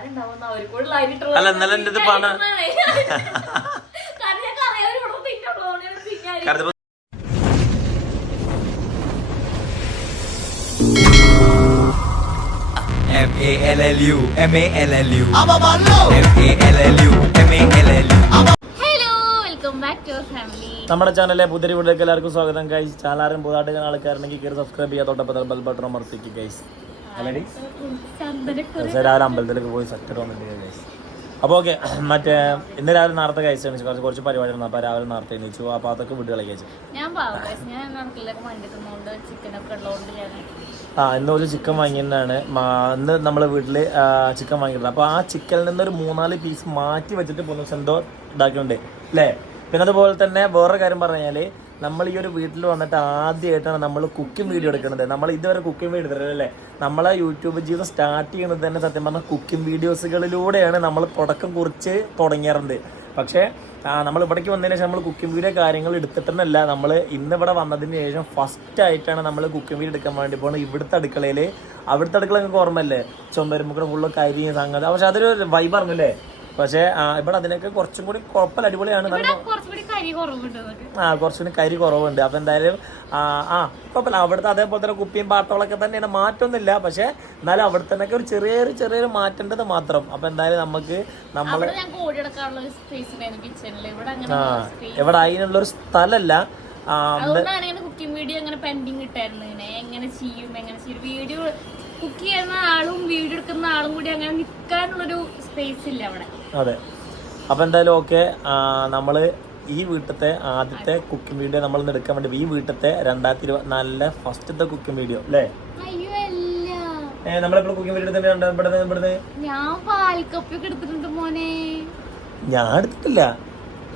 അല്ല, എന്നാലും എന്റെ ഇത് പണ- കാരണം ഞങ്ങൾക്ക് അറിയാം അവർ ഇവിടെ തിന്നുള്ളൂ തിന്നാൻ കാരണം ഇതിപ്പോ M A L L U M A L L U M A L L U M A L L U. Hello welcome back to family നമ്മുടെ ചാനലിലെ പുതിയ വീഡിയോക്ക് എല്ലാവർക്കും സ്വാഗതം ഗൈസ് ചാനലാരും പുതുതായിട്ട് കാണുന്ന ആൾക്കാരുണ്ടെങ്കിൽ കയറി സബ്സ്ക്രൈബ് ചെയ്യാത്തോട്ടപ്പം ബെൽ ബട്ടൺ അമർത്തിക്ക് ഗൈസ് അല്ലടി? രാവിലെ അമ്പലത്തിലേക്ക് പോയി സെക്ടർ വന്നിട്ട് അപ്പോൾ ഓക്കെ മറ്റേ ഇന്ന് രാവിലെ നേരത്തെ കഴിച്ചു കുറച്ച് കുറച്ച് പരിപാടി വന്നു അപ്പോൾ രാവിലെ നേരത്തെ എണീച്ചു. അപ്പോൾ അതൊക്കെ വീടുകളെ കഴിച്ചു ആ ഇന്ന് ഒരു ചിക്കൻ വാങ്ങിയതാണ് ഇന്ന് നമ്മൾ വീട്ടിൽ ചിക്കൻ വാങ്ങിയിട്ടുണ്ട് അപ്പോൾ ആ ചിക്കനിൽ നിന്ന് ഒരു മൂന്നാൽ പീസ് മാറ്റി വെച്ചിട്ട് പൊന്നു എന്തോ ഇതാക്കിയിട്ടുണ്ട്. അല്ലേ പിന്നെ അതുപോലെ തന്നെ വേറൊരു കാര്യം പറഞ്ഞു കഴിഞ്ഞാൽ നമ്മൾ ഈ ഒരു വീട്ടിൽ വന്നിട്ട് ആദ്യമായിട്ടാണ് നമ്മൾ കുക്കിംഗ് വീഡിയോ എടുക്കുന്നത്. നമ്മൾ ഇതുവരെ കുക്കിംഗ് വീഡിയോ എടുത്തിട്ടില്ല അല്ലേ? നമ്മളെ യൂട്യൂബ് ജീവിതം സ്റ്റാർട്ട് ചെയ്യുന്നത് തന്നെ സത്യം പറഞ്ഞാൽ കുക്കിംഗ് വീഡിയോസുകളിലൂടെയാണ് നമ്മൾ തുടക്കം കുറിച്ച് തുടങ്ങിയത് പക്ഷേ ആ, നമ്മൾ ഇവിടേക്ക് വന്നതിന് ശേഷം നമ്മൾ കുക്കിംഗ് വീഡിയോ കാര്യങ്ങൾ എടുത്തിട്ടെന്നല്ല. നമ്മൾ ഇന്ന് ഇവിടെ വന്നതിന് ശേഷം ഫസ്റ്റ് ആയിട്ടാണ് നമ്മൾ കുക്കിംഗ് വീഡിയോ എടുക്കാൻ വേണ്ടി പോകുന്നത്. ഇവിടുത്തെ അടുക്കളയിൽ അവിടുത്തെ അടുക്കള നിങ്ങൾക്ക് ഓർമ്മയല്ലേ? ചുമരുമ്പോൾ ഫുള്ള് കരിയും സംഗതി. പക്ഷെ അതൊരു വൈബ് അറിഞ്ഞല്ലേ പക്ഷേ ഇവിടെ അതിനൊക്കെ കുറച്ചും കൂടി കുഴപ്പമില്ല. അടിപൊളിയാണ്. ആ കുറച്ചുകൂടി കരി കുറവുണ്ട്. അപ്പം എന്തായാലും ആ കുഴപ്പമില്ല. അവിടുത്തെ അതേപോലെ തന്നെ കുപ്പിയും പാട്ടകളൊക്കെ തന്നെയാണ്. മാറ്റമൊന്നുമില്ല. പക്ഷെ എന്നാലും അവിടെ തന്നെ ഒരു ചെറിയൊരു ചെറിയൊരു മാറ്റേണ്ടത് മാത്രം. അപ്പം എന്തായാലും നമുക്ക് നമ്മൾ ഇവിടെ അതിനുള്ളൊരു സ്ഥലമല്ല. കുക്കിംഗ് വീഡിയോ അങ്ങനെ പെൻഡിങ് ഇട്ടായിരുന്നു എങ്ങനെ ചെയ്യും എങ്ങനെ ചെയ്യും. വീഡിയോ കുക്ക് ചെയ്യുന്ന ആളും വീഡിയോ എടുക്കുന്ന ആളും കൂടി അങ്ങനെ നിൽക്കാനുള്ളൊരു സ്പേസ് ഇല്ല അവിടെ. അതെ. അപ്പം എന്തായാലും ഓക്കെ നമ്മൾ ഈ വീട്ടത്തെ ആദ്യത്തെ കുക്കിംഗ് വീഡിയോ നമ്മൾ ഇന്ന് എടുക്കാൻ വേണ്ടി ഈ വീട്ടത്തെ രണ്ടായിരത്തി ഇരുപത്തിനാലിലെ ഫസ്റ്റത്തെ കുക്കിംഗ് വീഡിയോ അല്ലേ? നമ്മളെപ്പോഴും കുക്കിംഗ് വീഡിയോ എടുത്തിട്ടുണ്ട് ഇവിടുന്ന് ഇവിടുന്ന്? ഞാൻ പാൽക്കപ്പൊക്കെ എടുത്തിട്ടുണ്ട് മോനെ. ഞാൻ എടുത്തിട്ടില്ല.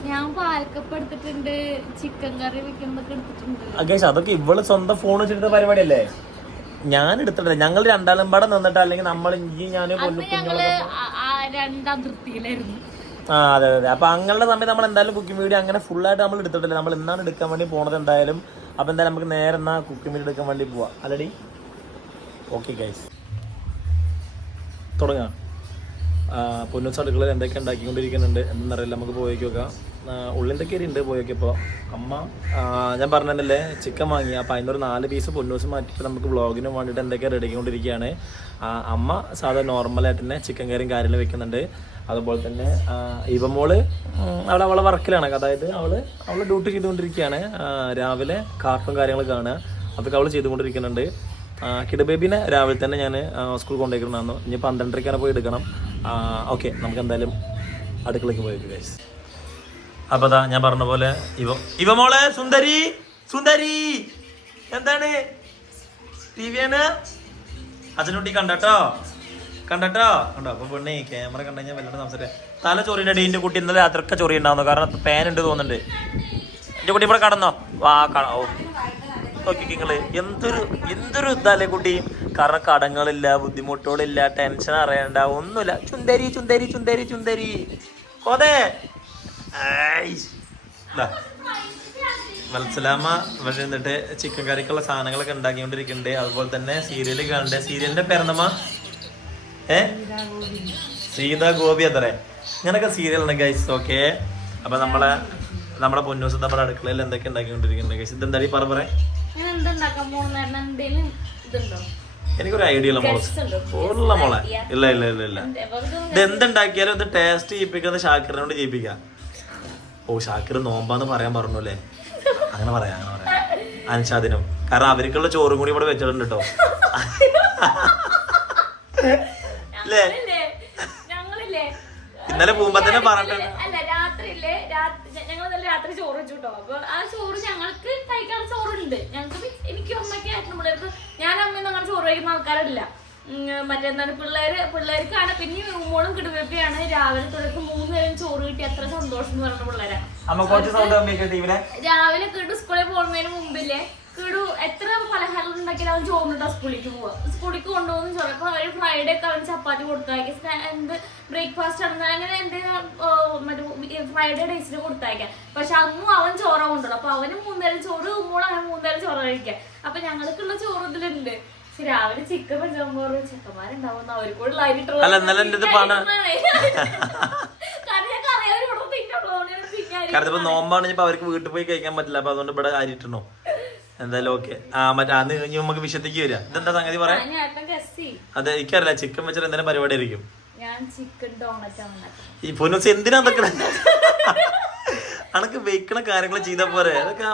ഞാൻ പാൽക്കപ്പ് എടുത്തിട്ടുണ്ട് ചിക്കൻ കറി വെക്കുന്നതൊക്കെ എടുത്തിട്ടുണ്ട്. അകേഷ് അതൊക്കെ ഇവൾ സ്വന്തം ഫോൺ വെച്ചിട്ട് പരിപാടിയല്ലേ? ഞാൻ എടുത്തിട്ടില്ല. ഞങ്ങൾ രണ്ടാളും പാടെ നിന്നിട്ട് അല്ലെങ്കിൽ നമ്മൾ ഇഞ്ചി ഞങ്ങൾ ആ രണ്ടാം തൃപ്തിയിലായിരുന്നു ആ അതെ അതെ അപ്പൊ അങ്ങനെയുള്ള സമയത്ത് നമ്മൾ എന്തായാലും കുക്കിംഗ് വീഡിയോ അങ്ങനെ ഫുൾ ആയിട്ട് നമ്മൾ എടുത്തിട്ടില്ല. നമ്മൾ എന്നാണ് എടുക്കാൻ വേണ്ടി പോണത് എന്തായാലും അപ്പൊ എന്തായാലും നമുക്ക് നേരെ എന്നാ കുക്കിംഗ് വീഡിയോ എടുക്കാൻ വേണ്ടി പോവാം. അല്ലടി? ഓക്കെ ഗൈസ് തുടങ്ങാം. പൊന്നൂസ് അടുക്കളയിൽ എന്തൊക്കെ ഉണ്ടാക്കിക്കൊണ്ടിരിക്കുന്നുണ്ട് എന്നറിയില്ല. നമുക്ക് പോയി നോക്കാം. ഉള്ളിന്റെ ഉണ്ട് പോയി നോക്കിയപ്പോൾ അമ്മ ഞാൻ പറഞ്ഞതല്ലേ ചിക്കൻ വാങ്ങി. അപ്പോൾ അതിന്റെ ഒരു നാല് പീസ് പൊന്നൂസ് മാറ്റിയിട്ട് നമുക്ക് വ്ളോഗിന് വേണ്ടിയിട്ട് എന്തൊക്കെ റെഡി ആക്കിക്കൊണ്ടിരിക്കുകയാണ് അമ്മ സാധാരണ നോർമലായിട്ട് തന്നെ ചിക്കൻ കറിയും കാര്യങ്ങളും വെക്കുന്നുണ്ട്. അതുപോലെ തന്നെ ഇവമോൾ അവിടെ അവളെ വർക്കിലാണ്. അതായത് അവൾ അവൾ ഡ്യൂട്ടി ചെയ്തുകൊണ്ടിരിക്കുകയാണ്. രാവിലെ കാർട്ടും കാര്യങ്ങൾ കാണുക. അതൊക്കെ അവൾ ചെയ്തുകൊണ്ടിരിക്കുന്നുണ്ട്. കിഡ് ബേബിനെ രാവിലെ തന്നെ ഞാൻ സ്കൂൾ കൊണ്ടുപോയിക്കണമെന്നു ഇനി പന്ത്രണ്ടരക്കാണ് പോയി എടുക്കണം. ഓക്കെ നമുക്ക് എന്തായാലും അടുക്കളയ്ക്ക് പോയി ഗൈസ് അപ്പൊ അതാ ഞാൻ പറഞ്ഞ പോലെ ഇവ ഇവ മോളെ സുന്ദരി സുന്ദരി എന്താണ്? ടി വി ആണ്? അച്ഛനുട്ടി കണ്ടട്ടോ കണ്ടട്ടോ കണ്ടോ? അപ്പൊ പെണ്ണേ ക്യാമറ കണ്ടു കഴിഞ്ഞാൽ വല്ലാണ്ട് സംസാരിക്കാം. തല ചൊറിയുടെ എന്റെ കുട്ടി ഇന്നലെ അത്രക്ക ചൊറി ഉണ്ടാവുന്നു കാരണം പാൻ ഉണ്ട് തോന്നുന്നുണ്ട്. എന്റെ കുട്ടി ഇവിടെ കടന്നോ? വാ ഓ. നോക്കി എന്തൊരു എന്തൊരു ഇതല്ലേ കുട്ടി? കാരണം കടങ്ങളില്ല ബുദ്ധിമുട്ടുകളില്ല ടെൻഷൻ അറിയണ്ട ഒന്നുമില്ല. ചുന്തരി ചുന്തരി ചുന്തരി ചുന്തരി. കൊതേ. മത്സലാമ പക്ഷെ എന്നിട്ട് ചിക്കൻ കറിക്കുള്ള സാധനങ്ങളൊക്കെ ഉണ്ടാക്കിക്കൊണ്ടിരിക്കുന്നുണ്ട്. അതുപോലെ തന്നെ സീരിയൽ കാണണ്ടേ സീരിയലിന്റെ പേരെന്തമ്മ ഏ? സീത ഗോപി അത്രേ ഇങ്ങനൊക്കെ സീരിയൽ ഉണ്ട് ഗൈസ് ഓക്കെ അപ്പൊ നമ്മളെ നമ്മുടെ പൊന്നൂസ് നമ്മുടെ അടുക്കളയിൽ എന്തൊക്കെ ഉണ്ടാക്കിക്കൊണ്ടിരിക്കുന്നുണ്ട് ഗൈസ് ഇതെന്താ പറ പറ. പറയാൻ എനിക്കൊരു ഐഡിയ ഉള്ള മോളെ. ഉള്ള മോളെ. ഇല്ല ഇല്ല ഇല്ല ഇല്ല. ഇത് എന്തുണ്ടാക്കിയാലും ഇത് ടേസ്റ്റ് ചെയ്യിപ്പിക്കുന്നത് ഷാക്കിറിനോട് ചെയ്യിപ്പിക്കാം. ഓ ഷാക്കിർ നോമ്പാന്ന് പറയാൻ പറഞ്ഞു അല്ലേ? അങ്ങനെ പറയാം അങ്ങനെ പറയാം. അൻഷാദിനും. കാരണം അവർക്കുള്ള ചോറും കൂടി ഇവിടെ വെച്ചിട്ടുണ്ട് കേട്ടോ അല്ലേ ഞങ്ങളില്ലേ. ഇന്നലെ പോകുമ്പോ തന്നെ പറഞ്ഞിട്ടുണ്ട്. അല്ല രാത്രിയില്ലേ ഞങ്ങൾ ഇന്നലെ രാത്രി ചോറ് വെച്ചു കേട്ടോ അപ്പൊ ആ ചോറ് ഞങ്ങൾക്ക് കഴിക്കാനുള്ള ചോറുണ്ട്. ഞങ്ങൾക്ക് എനിക്ക് അമ്മയ്ക്ക് ആയിരുന്നു ഞാൻ അമ്മയൊന്നും അങ്ങനെ ചോറ് കഴിക്കുന്ന ആൾക്കാരല്ല. മറ്റേന്താണ് പിള്ളേര് പിള്ളേർക്കാണ്. പിന്നെ മോളും കിടുവെപ്പിയാണ് രാവിലെ തുടക്കം മൂന്ന് നേരം ചോറ് കിട്ടി അത്ര സന്തോഷം എന്ന് പറഞ്ഞ പിള്ളേരാണ് രാവിലെ കേട്ട് സ്കൂളിൽ പോകുന്നതിന് മുമ്പില്ലേ? കിടു എത്ര പലഹാരം ഉണ്ടാക്കിയാലും അവൻ ചോറിനിട്ടാ സ്കൂളിലേക്ക് പോവാ. സ്കൂളിലേക്ക് കൊണ്ടുപോകുന്ന ചോറ് അപ്പൊ അവർ ഫ്രൈഡേ ഒക്കെ അവൻ ചപ്പാത്തി കൊടുത്തയക്കാം. എന്ത് ബ്രേക്ക്ഫാസ്റ്റ് ആണെന്ന് അങ്ങനെ എന്തെങ്കിലും മറ്റേ ഫ്രൈഡേ ഡേസിന് കൊടുത്തയക്കാം. പക്ഷെ അന്നും അവൻ ചോറ കൊണ്ടുള്ളൂ അപ്പൊ അവന് മൂന്നേരം ചോറ് ഉമ്മോൾ അവൻ മൂന്നേരം ചോറ് കഴിക്കാം അപ്പൊ ഞങ്ങൾക്കുള്ള ചോറ് ഇതിലുണ്ട്. രാവിലെ ചിക്കൻ പഞ്ചാമ്പോറ് ചെക്കന്മാരുണ്ടാവുന്ന അവർക്ക് കൂടെ ലൈനിട്ടുള്ള അല്ല, ഇന്നലെ എന്റെ ഇത് പണ- കാരണം ഇപ്പൊ നോമ്പാണ് ഇപ്പൊ അവർക്ക് വീട്ടിൽ പോയി കഴിക്കാൻ പറ്റില്ല. അപ്പൊ അതുകൊണ്ട് ഇവിടെ ആരിട്ടണോ എന്തായാലും ഓക്കെ ആ മറ്റേ അന്ന് കഴിഞ്ഞ് നമുക്ക് വിഷയത്തേക്ക് വരിക. ഇതെന്താ സംഗതി പറയാം? അതെ എനിക്കറിയില്ല ചിക്കൻ വെച്ചിട്ട് എന്തെങ്കിലും പരിപാടി ആയിരിക്കും ഈ പൊന്നൂസ് എന്തിനാ അതൊക്കെ അനക്ക് വെക്കണ കാര്യങ്ങൾ ചെയ്താ പോരെ. അതൊക്കെ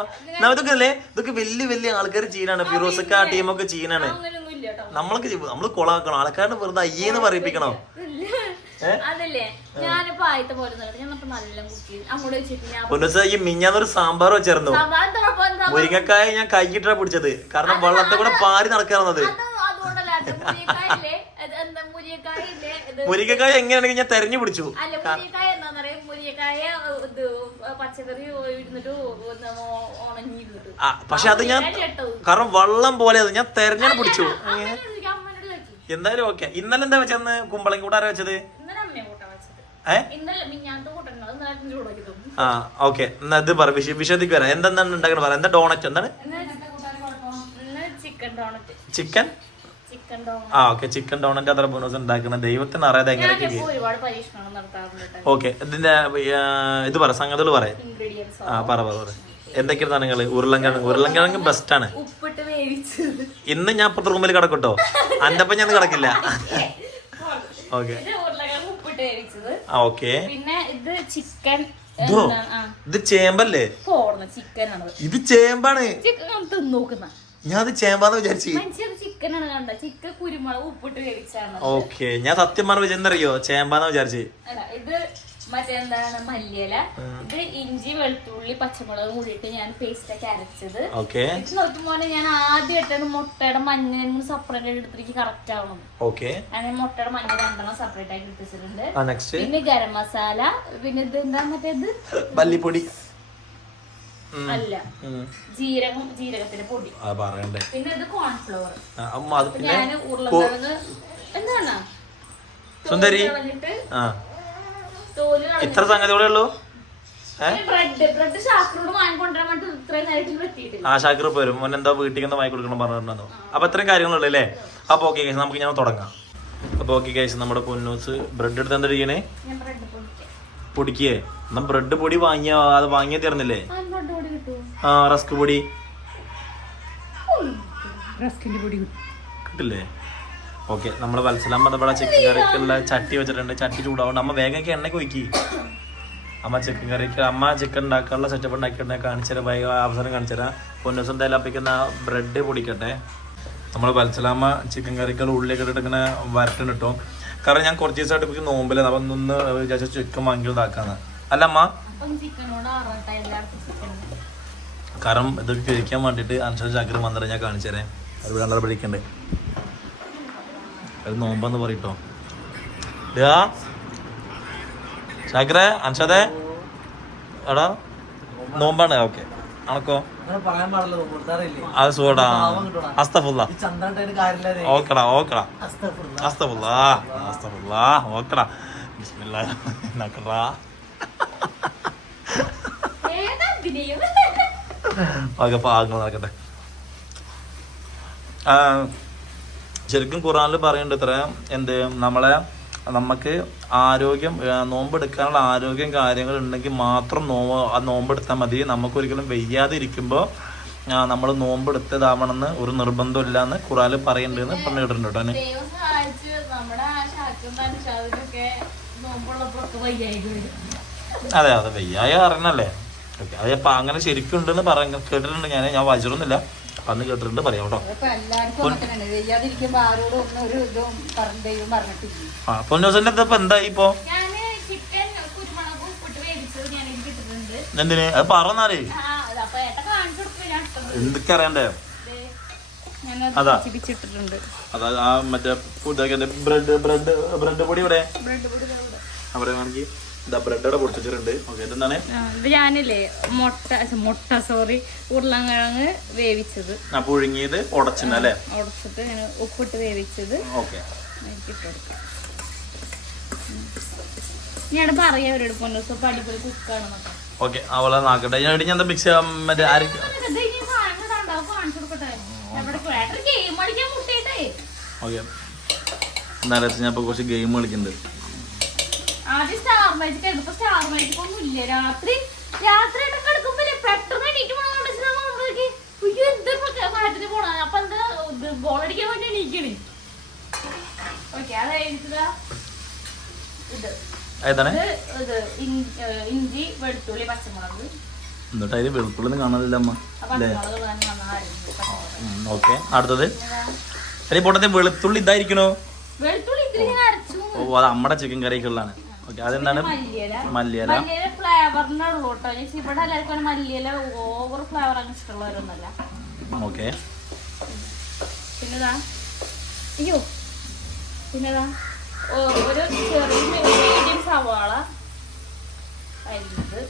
ഇതൊക്കെ അല്ലേ? ഇതൊക്കെ വലിയ വലിയ ആൾക്കാർ ചെയ്യണാണ് ഫിറോസൊക്കെ ആ ടീമൊക്കെ ചെയ്യണാണ് നമ്മളൊക്കെ. നമ്മൾ കൊളാക്കണം. ആൾക്കാരുടെ വെറുതെ അയ്യെന്ന് പറയിപ്പിക്കണോ. അതല്ലേ? ഞാനിപ്പോ ആദ്യത്തെ പോലെ നല്ല ഈ മിഞ്ഞാന്നൊരു സാമ്പാർ വെച്ചായിരുന്നു മുരിങ്ങക്കായ ഞാൻ കൈകിട്ടാ പിടിച്ചത്. കാരണം വെള്ളത്തെ കൂടെ പാരി നടക്കാറുന്നത് മുരിങ്ങക്കായ എങ്ങനെയാണെങ്കിൽ ഞാൻ തെരഞ്ഞു പിടിച്ചു. പക്ഷെ അത് ഞാൻ കാരണം വെള്ളം പോലെ അത് ഞാൻ തെരഞ്ഞു പിടിച്ചു. അങ്ങനെ. എന്തായാലും ഓക്കെ ഇന്നലെ എന്താ വെച്ചെന്ന് കുമ്പളങ്ങി കൂട്ടാര വെച്ചത്? ആ ഓക്കെ എന്നാ ഇത് പറ വിശ വിശദിക്ക് വരാം. എന്തെന്താണ് ഉണ്ടാക്കണ പറ? എന്താ ഡോണറ്റ് എന്താണ്? ചിക്കൻ ആ ഓക്കെ ചിക്കൻ ഡോണറ്റ് അത്ര ബോണസ് ഉണ്ടാക്കണം ദൈവത്തിന് അറിയാതെ നടത്താറുണ്ട് ഓക്കെ ഇതിന്റെ ഇത് പറ സംഗതികൾ പറയാം ആ പറ പറ. എന്തൊക്കെയാണ് സാധനങ്ങൾ ഉരുളൻകിഴങ്ങ്. ഉരുളൻകിഴങ്ങ് ബെസ്റ്റ് ആണ്. ഇന്ന് ഞാൻ അപ്പുറത്തെ റൂമിൽ കിടക്കട്ടോ. അന്തപ്പം ഞാൻ കിടക്കില്ല. ഓക്കെ ആ ഓക്കെ പിന്നെ ഇത് ചിക്കൻ ഇത്? ചേമ്പല്ലേ? ഇത് ചേമ്പാണ്. ഞാൻ അത് ചേമ്പാന്ന് വിചാരിച്ചു. ഓക്കെ ഞാൻ സത്യം പറഞ്ഞു വിചാരിച്ചെന്നറിയോ ചേമ്പാന്ന് വിചാരിച്ചു. മറ്റെന്താണ് മല്ലിയില. ഇത് ഇഞ്ചി വെളുത്തുള്ളി പച്ചമുളക് കൂടിയിട്ട് ഞാൻ പേസ്റ്റ് ഒക്കെ അരച്ചത്. ഇത് നോക്കുമ്പോൾ ഞാൻ ആദ്യമായിട്ടാണ് മുട്ടയുടെ മഞ്ഞ സെപ്പറേറ്റ് ആയിട്ട് എടുത്തിട്ട് കറക്റ്റ് ആവണം. അങ്ങനെ മുട്ടയുടെ മഞ്ഞ രണ്ടെണ്ണം സെപ്പറേറ്റ് ആയിട്ട് എടുത്തിട്ടുണ്ട്. പിന്നെ ഗരം മസാല പിന്നെ ഇത് എന്താ മറ്റേത്? മല്ലിപ്പൊടി. അല്ല. ജീരകം ജീരകത്തിന്റെ പൊടി. പിന്നെ ഇത് കോൺഫ്ലവർ ഞാൻ ഉരുളക്കിഴങ്ങ് എന്താണ്? സുന്ദരി. ഇത്ര സംഗതികളേ ഉള്ളൂ? ആ ഷാക്കിർ വരും. മോൻ എന്താ വീട്ടിൽ നിന്ന് വാങ്ങി കൊടുക്കണം പറഞ്ഞിട്ടുണ്ടോ അപ്പൊ ഇത്രയും കാര്യങ്ങളുള്ളൂ അല്ലേ? അപ്പൊ ഓക്കെ കേസ് നമുക്ക് ഞാൻ തുടങ്ങാം. അപ്പൊ ഓക്കെ കേസ് നമ്മുടെ പൊന്നൂസ് ബ്രെഡ് എടുത്ത് എന്താ ചെയ്യണേ പൊടിക്കാം. പൊടിക്കേ? എന്നാ ബ്രെഡ് പൊടി വാങ്ങിയ അത് വാങ്ങിയ തീർന്നില്ലേ? ആ റസ്ക് പൊടി. കിട്ടില്ലേ? ഓക്കെ നമ്മൾ വത്സലാം ഇവിടെ ചിക്കൻ കറിക്കുള്ള ചട്ടി വെച്ചിട്ടുണ്ട്. ചട്ടി ചൂടാവുണ്ട് അമ്മ വേഗമൊക്കെ എണ്ണയ്ക്ക് ഒഴിക്കി. അമ്മ ചിക്കൻ കറിക്ക് അമ്മ ചിക്കൻ ഉണ്ടാക്കാനുള്ള സെറ്റപ്പ് ഉണ്ടാക്കിയിട്ടുണ്ടെങ്കിൽ കാണിച്ചുതരാം വേഗം അവസരം കാണിച്ചുതരാം പൊന്നു അപ്പിക്കുന്ന ബ്രെഡ് പൊടിക്കട്ടെ. നമ്മൾ വത്സലാമ്മ ചിക്കൻ കറിക്കുള്ള ഇട്ടിട്ട് ഇങ്ങനെ വരട്ടുണ്ട് കിട്ടും. കാരണം ഞാൻ കുറച്ച് ദിവസമായിട്ട് എനിക്ക് നോമ്പില്ല അപ്പം നിന്ന് വിചാരിച്ച ചിക്കൻ വാങ്ങി ഇതാക്കാന്ന് അല്ല അമ്മ? കാരണം ഇതൊക്കെ കഴിക്കാൻ വേണ്ടിയിട്ട് അനുസരിച്ച് ആഗ്രഹം വന്നിട്ട് ഞാൻ കാണിച്ചു തരാം. അത് വേണ്ട പഠിക്കണ്ടേ അത് നോമ്പെന്ന് പറയട്ടോ. ഡാ ചാക്കറെ അൻഷാദേ. എടാ നോമ്പാണ്. ഓക്കെ. ആണക്കോ അത് സുഖടാ. അസ്തഫുല്ല ഓക്കെടാ ഓക്കെടാ. അസ്തഫുള്ള. അസ്തഫുല്ല അസ്തഫുല്ല ഓക്കെടാ. ബിസ്മില്ലാ. നക്കടാ ഓക്കെ പാകങ്ങൾ നടക്കട്ടെ. ആ, ശരിക്കും ഖുറാനിൽ പറയുന്നുണ്ട് ഇത്ര എന്ത് നമ്മളെ നമുക്ക് ആരോഗ്യം നോമ്പ് നോമ്പെടുക്കാനുള്ള ആരോഗ്യം കാര്യങ്ങൾ ഉണ്ടെങ്കിൽ മാത്രം നോമ്പ് ആ നോമ്പെടുത്താൽ മതി. നമുക്കൊരിക്കലും വെയ്യാതെ ഇരിക്കുമ്പോൾ നമ്മൾ നോമ്പെടുത്തതാവണമെന്ന് ഒരു നിർബന്ധമില്ല എന്ന് ഖുറാൽ പറയുന്നുണ്ടെന്ന് പറഞ്ഞിട്ടുണ്ട് കേട്ടോ. അതെ അതെ വെയ്യായ അറിയണല്ലേ ഓക്കെ അപ്പൊ അങ്ങനെ ശരിക്കും ഉണ്ടെന്ന് പറഞ്ഞ കേട്ടിട്ടുണ്ട്. ഞാൻ ഞാൻ വായിച്ചിട്ടൊന്നുമില്ല. അന്ന് കേട്ടിട്ടുണ്ട് പറയാം കേട്ടോ. ഇപ്പൊ ആ പൊന്നോസിന്റെ അടുത്ത് എന്താ എന്തായി ഇപ്പോ? എന്തിന്? അത് പറഞ്ഞാലേ ആ അത് ഏട്ട കാണിച്ചു കൊടുക്കും ഞാൻ ഇട്ടത് എന്തൊക്കെ അറിയണ്ടേ? അതാ. അതാ ആ മറ്റേ ബ്രെഡ് ബ്രെഡ് ബ്രെഡ് പൊടി ഇവിടെ. അവിടെ ആണെങ്കിൽ ഇതാ ബ്രെഡ് ഇവിടെ പൊട്ടിച്ചിട്ടുണ്ട് ഓക്കെ ഇതെന്താണ്? ഇത് ഞാനില്ലേ മുട്ട മുട്ട സോറി ഉരുളൻകിഴങ്ങ് വേവിച്ചത്. പുഴുങ്ങിയത് ഉടച്ചിട്ടല്ലേ ഉടച്ചിട്ട് ഉപ്പിട്ട് വേവിച്ചത്. ഓക്കെ ഞാൻ പറയാം അവരോട് അടിപൊളി ഓക്കെ അവളെ നാക്കട്ടെ. ഞാൻ എന്താ മിക്സ് മറ്റേ ഓക്കെ കുറച്ച് ഗെയിം കളിക്കുന്നുണ്ട്. ആദ്യം സ്റ്റാർ മാജിക് ആയിരുന്നു ഇപ്പൊ സ്റ്റാർ മാജിക് ഒന്നും ഇല്ല. രാത്രി രാത്രി കിടക്കുമ്പോ പെട്ടെന്ന് എണീറ്റ് പോണോണ്ടേക്ക് എന്ത് മാറ്റത്തിന് പോണ അപ്പൊ എന്താ ബോൾ അടിക്കാൻ വേണ്ടി എണീക്കണേ. ഓക്കെ അത് കഴിഞ്ഞിട്ട് ഇത്. ഇത് ഇഞ്ചി വെളുത്തുള്ളി പച്ചമുളക്. എന്നിട്ട് അതിൽ വെളുത്തുള്ളി കാണാനില്ല അമ്മ അല്ലേ? ഓക്കെ അടുത്തത്? അല്ലെ പോട്ടത്തെ വെളുത്തുള്ളി ഇതായിരിക്കണോ? വെളുത്തുള്ളി ഓ അത് നമ്മുടെ ചിക്കൻ കറിക്കുള്ളതാണ് ഓക്കെ അതെന്താണ്? മല്ലിയല. ഫ്ലേവറിനെ ഉള്ളൂ കേട്ടോ ഇവിടെ എല്ലാവർക്കും മല്ലിയില ഓവർ ഫ്ലേവർ ആണ് ഇഷ്ടമുള്ളവരൊന്നല്ല ഓക്കെ. പിന്നെതാ? അയ്യോ. പിന്നെതാ? ഓ, ഒരു ചെറിയ മീഡിയം സവാള. അരിഞ്ഞത്.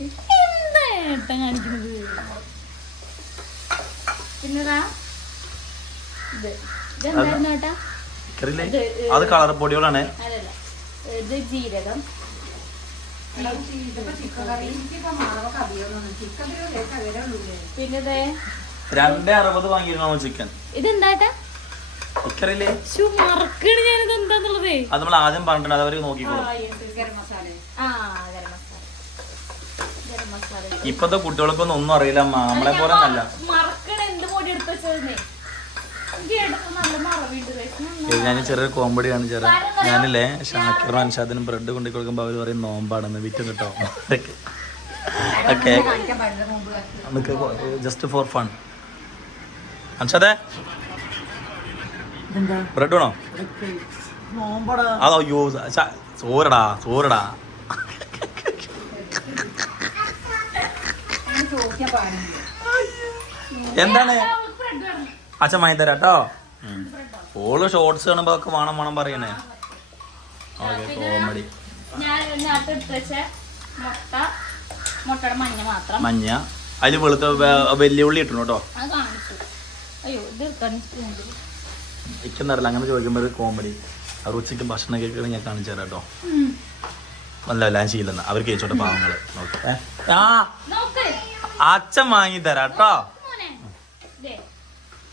എന്താ ഏട്ടൻ കാണിക്കുന്നത് പിന്നെതാ? ഇത്. ഇതെന്തായിരുന്നു ഏട്ടാ? കറിയില്ലേ അത് കളർ പൊടികളാണ്. ഇത് ജീരകം. പിന്നെ ദേ, രണ്ടേ അറുപത് വാങ്ങിയിരുന്നോ ചിക്കൻ. ഇതെന്താട്ടാ? കറിയില്ലേ ശു മറക്കണ് ഞാനിത് എന്താന്നുള്ളതേ. അത് നമ്മൾ ആദ്യം പറഞ്ഞിട്ടുണ്ട് അത് അവർ നോക്കിക്കോളും ഗരം മസാല. ആ ഗരം മസാല. ഗരം മസാല ഇപ്പത്തെ കുട്ടികൾക്കൊന്നും ഒന്നും അറിയില്ല നമ്മളെ പോലെ അല്ല മറക്കണ എന്ത് പൊടി എടുത്ത് വെച്ചതെന്നേ എനിക്ക് എടുത്ത് നല്ല മറവിണ്ട് ഇത് ഞാൻ ചെറിയൊരു കോമഡി ആണ് ചെറിയ ഞാനില്ലേ ഷാക്കിറും അൻഷാദിനും ബ്രെഡ് കൊണ്ടു കൊടുക്കുമ്പോൾ അവർ പറയും നോമ്പാണെന്ന് വിറ്റും കിട്ടോ? ഓക്കെ നമുക്ക് ജസ്റ്റ് ഫോർ ഫൺ അൻഷാദേ ബ്രെഡ് വേണോ? നോമ്പടാ. അതോ അയ്യോ സോരടാ പാടില്ല. എന്താണ്? അച്ഛൻ വാങ്ങി തരാം കേട്ടോ ഓൾ ഷോർട്സ് കാണുമ്പോ ഒക്കെ വേണം വേണം പറയണേ. ഓക്കെ കോമഡി ഞാൻ മഞ്ഞ അതിൽ വെളുത്ത വെല്ലുവിളി ഇട്ടു കേട്ടോ. ഇക്കെന്നറിയില്ല അങ്ങനെ ചോദിക്കുമ്പോൾ ഒരു കോമഡി അവർ ഉച്ചയ്ക്ക് ഭക്ഷണം കഴിക്കണം ഞാൻ കാണിച്ചു തരാം കേട്ടോ. അല്ല എല്ലാം ശീലെന്ന അവർ പാവങ്ങൾ. ആ അച്ഛൻ വാങ്ങി തരാം കേട്ടോ.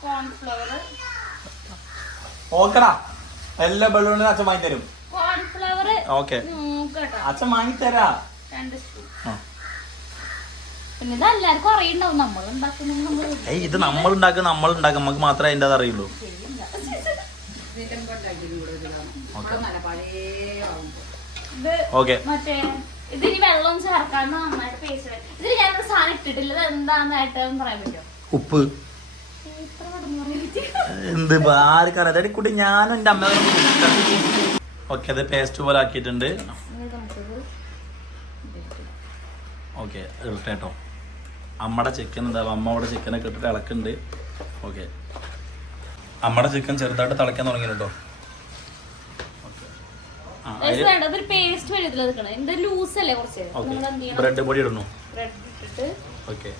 കോൺഫ്ലവർ ഓക്കെടാ. എല്ലാ ബലൂണിനും അച്ഛൻ വാങ്ങി തരും. Cornflour okay. അച്ഛൻ വാങ്ങി തരാ. രണ്ട് സ്പൂൺ പിന്നെ ഇത് എല്ലാവർക്കും അറിയണ്ടാവും നമ്മൾ ഉണ്ടാക്കുന്ന ഇത് നമ്മൾ ഉണ്ടാക്കും നമ്മൾ ഉണ്ടാക്കും നമുക്ക് മാത്രമേ അതിന്റെ അത് അറിയുള്ളൂ. ഓക്കെ. മറ്റേ ഇതിന് വെള്ളം ചേർക്കാൻ നന്നായിട്ട് പേസ്റ്റ് ഇതിൽ ഞാനൊരു സാധനം ഇട്ടിട്ടില്ല. ഇത് പറയാൻ പറ്റുമോ? ഉപ്പ്. എന്ത് ആർക്കറിയാം. അതായത് കുട്ടി ഞാനും എന്റെ അമ്മ ഓക്കെ അത് പേസ്റ്റ് പോലെ ആക്കിയിട്ടുണ്ട്. ഓക്കെ കേട്ടോ. അമ്മയുടെ ചിക്കൻ എന്താ അമ്മയുടെ ചിക്കനൊക്കെ ഇട്ടിട്ട് ഇളക്കുന്നുണ്ട്. ഓക്കെ. അമ്മയുടെ ചിക്കൻ ചെറുതായിട്ട് തിളയ്ക്കാൻ തുടങ്ങി കേട്ടോ. ബ്രെഡ് പൊടി ഇട്ടിട്ട് ഓക്കെ.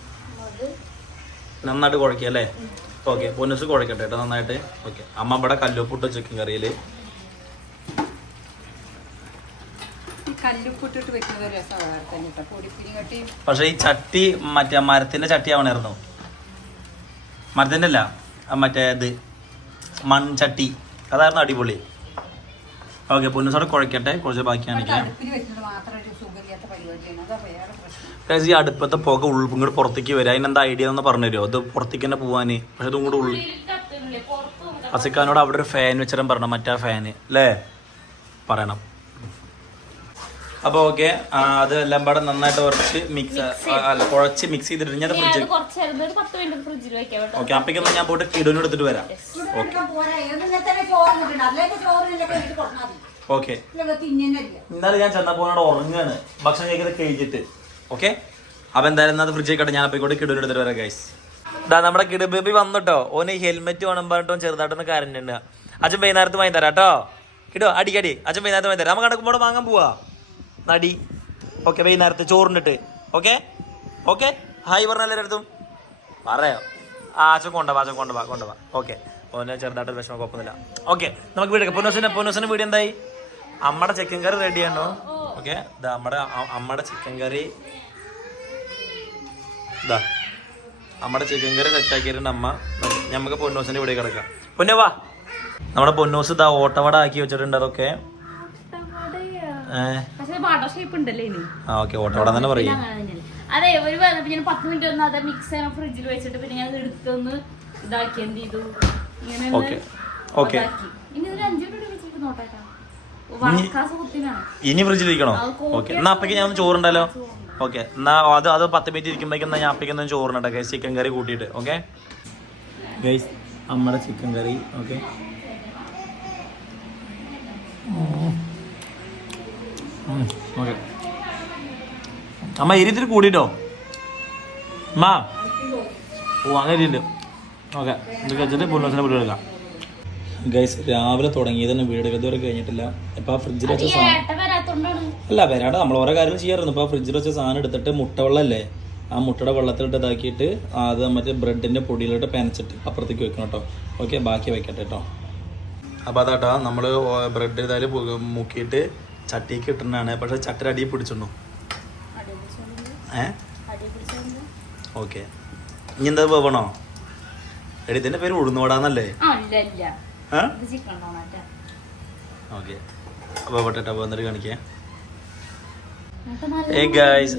നന്നായിട്ട് കുഴക്കുക അല്ലേ? ഓക്കെ പൊന്നസ് കുഴക്കട്ടെ കേട്ടോ നന്നായിട്ട്. ഓക്കെ അമ്മ ഇവിടെ കല്ലുപ്പിട്ട് ചിക്കൻ കറിയിൽ പക്ഷേ ഈ ചട്ടി മറ്റേ മരത്തിന്റെ ചട്ടി ആവണായിരുന്നു. മരത്തിന്റെ അല്ല മറ്റേ ഇത് മൺചട്ടി അതായിരുന്നു അടിപൊളി. ഓക്കെ പൊന്നസോടെ കുഴക്കട്ടെ കുറച്ച് ബാക്കി കാണിക്കാം. ഈ അടുപ്പത്തെ പുക ഉൾ ഇങ്ങോട്ട് പുറത്തേക്ക് വരിക അതിനെന്താ ഐഡിയ എന്ന് പറഞ്ഞു തരുമോ അത് പുറത്തേക്ക് തന്നെ പോവാന്. പക്ഷെ അതും കൂടെ ഉള്ളിൽ ഉള്ളിൽ നമുക്ക് അസിക്കാനോട് അവിടെ ഒരു ഫാൻ വെച്ചിടാൻ പറഞ്ഞു. മറ്റേ ഫാന് അല്ലേ പറയണം. അപ്പൊ ഓക്കെ അത് എല്ലാം പാടെ നന്നായിട്ട് കുറച്ച് മിക്സ് അല്ല കുഴച്ച് മിക്സ് ചെയ്തിട്ട് ഞാൻ ഫ്രിഡ്ജ് ഓക്കെ അപ്പേക്കൊന്ന് ഞാൻ പോയിട്ട് കിടുവിന് എടുത്തിട്ട് വരാം. ഓക്കെ ഓക്കെ ഇന്നലെ ഞാൻ ചെന്നപ്പോൾ അവിടെ ഉറങ്ങാണ്. ഭക്ഷണം കഴിക്കുന്നത് കഴിഞ്ഞിട്ട്. ഓക്കെ? അപ്പൊ എന്തായാലും അത് ഫ്രിഡ്ജ് കട്ടെ ഞാൻ അപ്പോൾ കൂടെ എടുത്തിട്ട് വരാം ഗൈസ് ഇതാ നമ്മുടെ കിടുബേബി വന്നിട്ടോ. ഓന് ഹെൽമെറ്റ് വേണം പറഞ്ഞിട്ടോ ചെറുതായിട്ടൊന്ന് കരഞ്ഞിട്ടുണ്ട്. അച്ഛൻ വൈകുന്നേരത്ത് വാങ്ങി തരാം കേട്ടോ. കിടോ അടി അച്ഛൻ വൈകുന്നേരത്ത് വാങ്ങി തരാം. നമുക്ക് കിടക്കുമ്പോൾ വാങ്ങാൻ പോവാ. നടി. ഓക്കെ വൈകുന്നേരത്ത് ചോറിനിട്ട് ഓക്കെ? ഓക്കെ? ഹായ് പറഞ്ഞ എല്ലാവരും പറയാം? ആ അച്ഛൻ കൊണ്ടുപോവാ അച്ഛൻ കൊണ്ടുപോവാ കൊണ്ടുപോവാ ഓക്കെ. ഓനെ ചെറുതായിട്ട് വിഷമം കുഴപ്പമൊന്നുമില്ല. ഓക്കെ നമുക്ക് വീട് പൊന്നോസിന് പൊന്നോസിന് വീട് എന്തായി? അമ്മയുടെ ചെക്കൻ കറി റെഡിയാണോ ഓക്കെ. നമ്മുടെ അമ്മയുടെ ചിക്കൻ കറി ഇതാ നമ്മുടെ ചിക്കൻ കറി സെറ്റാക്കിയിട്ടുണ്ട് അമ്മ. നമുക്ക് പൊന്നൂസിന്റെ ഇവിടെ കിടക്കാം. പൊന്നു വാ. നമ്മുടെ പൊന്നൂസ് ഇതാ ഓട്ടവട ആക്കി വെച്ചിട്ടുണ്ട് അതൊക്കെ. ആ ഓക്കെ. ഓട്ടവട തന്നെ പറയും. അതെ ഒരു ഞാൻ പത്ത് മിനിറ്റ് ഒന്ന് അത് മിക്സ് ചെയ്യണം ഫ്രിഡ്ജിൽ വെച്ചിട്ട് പിന്നെ ഞാൻ എടുത്തൊന്ന് ഇതാക്കി എന്ത് ചെയ്തു? ഇങ്ങനെ ഓക്കെ. ഓക്കെ. ഇനി ഒരു അഞ്ചു മിനിറ്റ് വെച്ചിട്ട് നോട്ടാ വറക്കാ സുഹൃത്തിനാണ് ഇനി ഫ്രിഡ്ജിൽ ഇരിക്കണോ? ഓക്കെ എന്നാ അപ്പേക്ക് ഞാൻ ഒന്ന് ചോറുണ്ടല്ലോ ഓക്കെ എന്നാ അത് അത് പത്ത് മിനിറ്റ് ഇരിക്കുമ്പോഴേക്കും എന്നാ ഞാൻ അപ്പേക്ക് ഒന്ന് ചോറുണ്ടോ ഗൈസ് ചിക്കൻ കറി കൂട്ടിയിട്ട്. ഓക്കെ ഗൈസ് നമ്മുടെ ചിക്കൻ കറി ഓക്കെ ഓക്കെ അമ്മ എരിത്തിരി കൂടിട്ടോ അമ്മ ഓ അങ്ങനെ ഉണ്ട് ഓക്കെ ഇത് കഴിച്ചിട്ട് പുല്ലോസിനെ വീട് എടുക്കാം. ഗൈസ് രാവിലെ തുടങ്ങിയത് തന്നെ വീട് ഇതുവരെ കഴിഞ്ഞിട്ടില്ല. ഇപ്പൊ ആ ഫ്രിഡ്ജിൽ വെച്ച സാധനം അല്ല വരാണ്ട് നമ്മൾ ഓരോ കാര്യം ചെയ്യാറുണ്ട്. ഇപ്പോൾ ഫ്രിഡ്ജിൽ വെച്ച സാധനം എടുത്തിട്ട് മുട്ടവെള്ളല്ലേ ആ മുട്ടയുടെ വെള്ളത്തിലിട്ട് ഇതാക്കിയിട്ട് അത് മറ്റേ ബ്രെഡിന്റെ പൊടിയിലിട്ട് പെനച്ചിട്ട് അപ്പുറത്തേക്ക് വെക്കണം കേട്ടോ. ഓക്കെ ബാക്കി വെക്കട്ടെ കേട്ടോ. അപ്പോൾ അതാട്ടോ നമ്മൾ ബ്രെഡ് ഇതായാലും മുക്കിയിട്ട് ചട്ടിക്ക് ഇട്ടുന്നതാണ് പക്ഷെ ചട്ടിയുടെ അടിയിൽ പിടിച്ചിട്ടുണ്ടോ? ഏ? ഓക്കെ ഇനി എന്താ വേവണോ എടി ഇതിന്റെ പേര് ഉഴുന്നോടാന്നല്ലേ ഓക്കെ. അപ്പോൾ എന്നിട്ട് കാണിക്കേ. ഏ ഗായ്സ്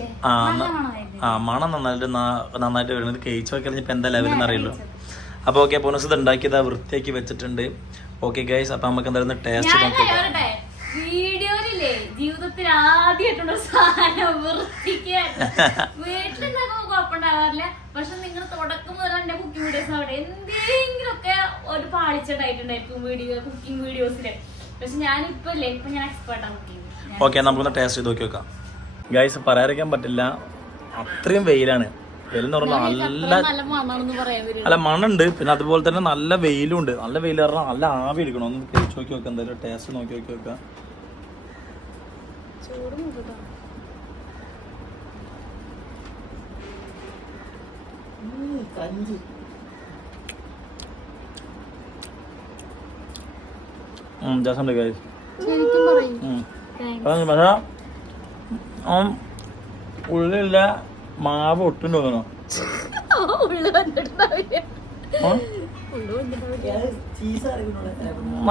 ആ മണം നന്നായിട്ട് നാ- നന്നായിട്ട് വരുന്നത് കഴിച്ചു നോക്കിയാൽ ഇപ്പൊ എന്താ ലെവലെന്ന് അറിയില്ലോ അപ്പോൾ ഓക്കെ പോണസ് ഇത് ഉണ്ടാക്കിയത് വൃത്തിയാക്കി വെച്ചിട്ടുണ്ട്. ഓക്കെ ഗൈസ് അപ്പം നമുക്ക് എന്തായാലും ടേസ്റ്റ് നോക്കി ജീവിതത്തിൽ ആദ്യമായിട്ടുള്ള സാധനം വൃത്തിക്ക് കുഴപ്പമുണ്ടാകാറില്ല പക്ഷെ നിങ്ങൾ തുടക്കം മുതൽ എന്റെ കുക്കിംഗ് വീഡിയോസ് അവിടെ. എന്തെങ്കിലുമൊക്കെ ഒരു പാളിച്ചുണ്ടായിട്ടുണ്ടായിരിക്കും വീഡിയോ കുക്കിംഗ് വീഡിയോസിൽ പക്ഷെ ഞാനിപ്പോ ഇല്ലേ ഇപ്പൊ ഞാൻ എക്സ്പേർട്ടാണ് കുക്കിംഗ് ഓക്കെ നമുക്കൊന്ന് ടേസ്റ്റ് ചെയ്ത് നോക്കി നോക്കാം ഗൈസ് പറയാതിരിക്കാൻ പറ്റില്ല. അത്രയും വെയിലാണ്. വെയിലെന്ന് പറഞ്ഞാൽ നല്ല അല്ല മണുണ്ട്. പിന്നെ അതുപോലെ തന്നെ നല്ല വെയിലും ഉണ്ട്. നല്ല വെയിൽ പറഞ്ഞാൽ നല്ല ആവി എടുക്കണം. ഒന്ന് കഴിച്ചു നോക്കി നോക്കാം എന്തായാലും ടേസ്റ്റ് നോക്കി നോക്കി നോക്കാം ശരിക്കും പറയും. പക്ഷേ ഉള്ളില്ല മാവ് ഒട്ടും തോന്നണോ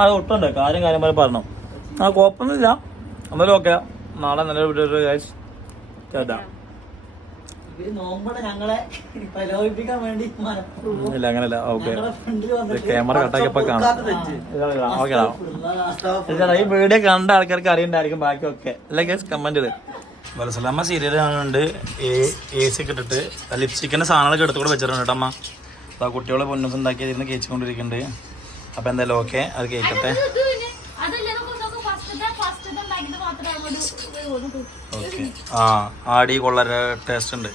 അത് ഒട്ടുണ്ട്. കാര്യം കാര്യം പോലെ പറഞ്ഞു. ആ കുഴപ്പമൊന്നുമില്ല. എന്നാലും ഓക്കെ നാളെ നല്ല ഗൈസ് ചേട്ടാ ഇല്ല അങ്ങനല്ല. ഓക്കെ. ക്യാമറ കട്ടാക്കിയപ്പോ കാണാം. ഈ വീഡിയോ കണ്ട ആൾക്കാർക്ക് അറിയണ്ടായിരിക്കും ബാക്കി ഒക്കെ അല്ല ഗൈസ് കമന്റ് ചെയ്ത്. വലസലാമ സീരിയൽ കാണുന്നുണ്ട് എ സി ഒക്കെ ഇട്ടിട്ട്. ലിപ്സ്റ്റിക്കിന്റെ സാധനങ്ങളൊക്കെ എടുത്തുകൂടെ വെച്ചിട്ടുണ്ട് കേട്ടോ അമ്മ. അപ്പൊ കുട്ടികളെ പൊന്നും ഉണ്ടാക്കി ഇരുന്ന് കേച്ചുകൊണ്ടിരിക്കുന്നുണ്ട്. അപ്പൊ എന്തായാലും ഓക്കെ അത് കേൾക്കട്ടെ ഓക്കെ. ആ ആടി കൊള്ളര ടേസ്റ്റ് ഉണ്ട്.